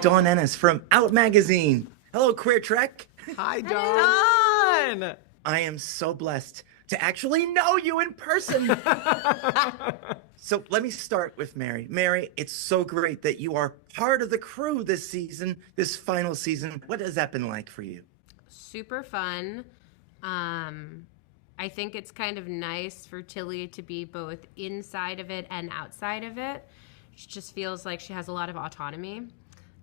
Dawn Ennis from Out Magazine. Hello, Queer Trek. Hi, Dawn. I am so blessed to actually know you in person. So let me start with Mary. Mary, it's so great that you are part of the crew this season, this final season. What has that been like for you? Super fun. I think it's kind of nice for Tilly to be both inside of it and outside of it. She just feels like she has a lot of autonomy.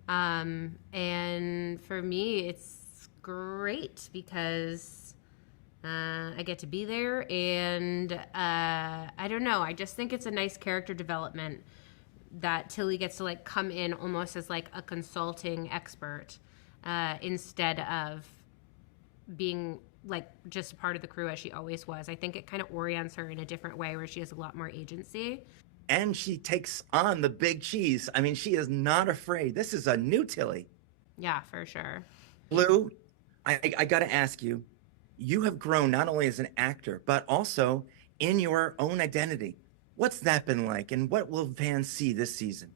And for me, it's great because I get to be there, and I don't know. I just think it's a nice character development that Tilly gets to like come in almost as like a consulting expert instead of being like just a part of the crew as she always was. I think it kind of orients her in a different way where she has a lot more agency. And she takes on the big cheese. I mean, she is not afraid. This is a new Tilly. Yeah, for sure. Blue, I got to ask you, you have grown not only as an actor, but also in your own identity. What's that been like, and what will fans see this season?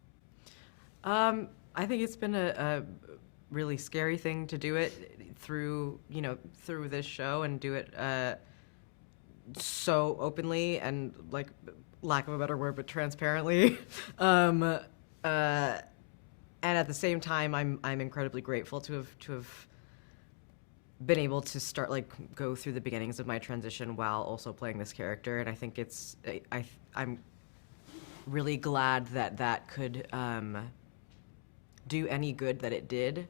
I think it's been a really scary thing to do it through this show and do it so openly and, like, lack of a better word, but transparently. And at the same time, I'm incredibly grateful to have been able to start, like, go through the beginnings of my transition while also playing this character. And I think I'm really glad that could do any good that it did,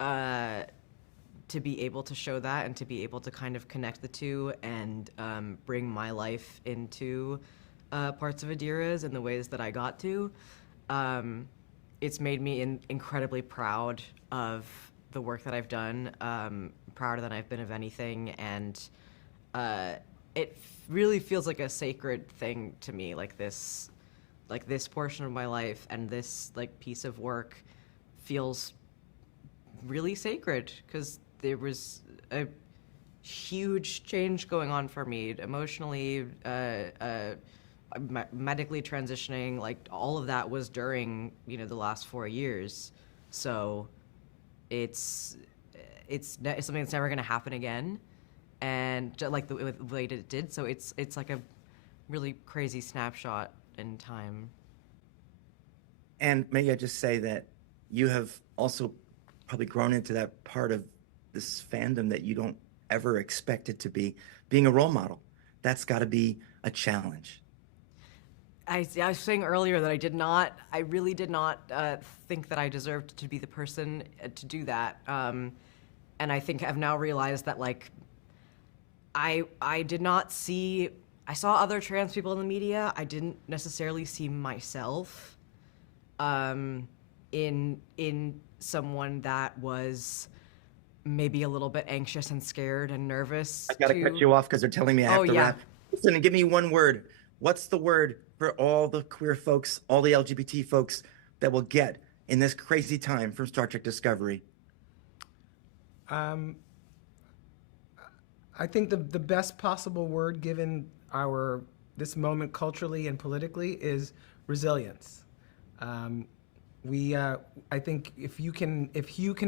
to be able to show that and to be able to kind of connect the two and bring my life into parts of Adira's in the ways that I got to. It's made me incredibly proud of the work that I've done, prouder than I've been of anything, and it really feels like a sacred thing to me, like this portion of my life and this, like, piece of work feels really sacred because there was a huge change going on for me emotionally, medically transitioning. Like, all of that was during the last 4 years, so it's something that's never going to happen again, and like the way it did. So it's like a really crazy snapshot in time. And may I just say that you have also probably grown into that part of this fandom that you don't ever expect it to be, being a role model. That's got to be a challenge. I was saying earlier that I really did not think that I deserved to be the person to do that. And I think I've now realized that, like, I saw other trans people in the media. I didn't necessarily see myself in someone that was maybe a little bit anxious and scared and nervous. I gotta cut you off because they're telling me I have to wrap. Listen, and give me one word. What's the word for all the queer folks, all the LGBT folks that will get in this crazy time from Star Trek Discovery? I think the best possible word given this moment culturally and politically is resilience. I think if you can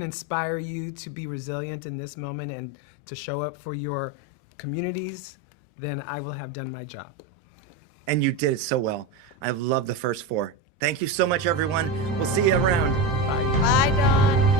inspire you to be resilient in this moment and to show up for your communities, then I will have done my job. And you did it so well. I love the first four. Thank you so much, everyone. We'll see you around. Bye. Bye, Dawn.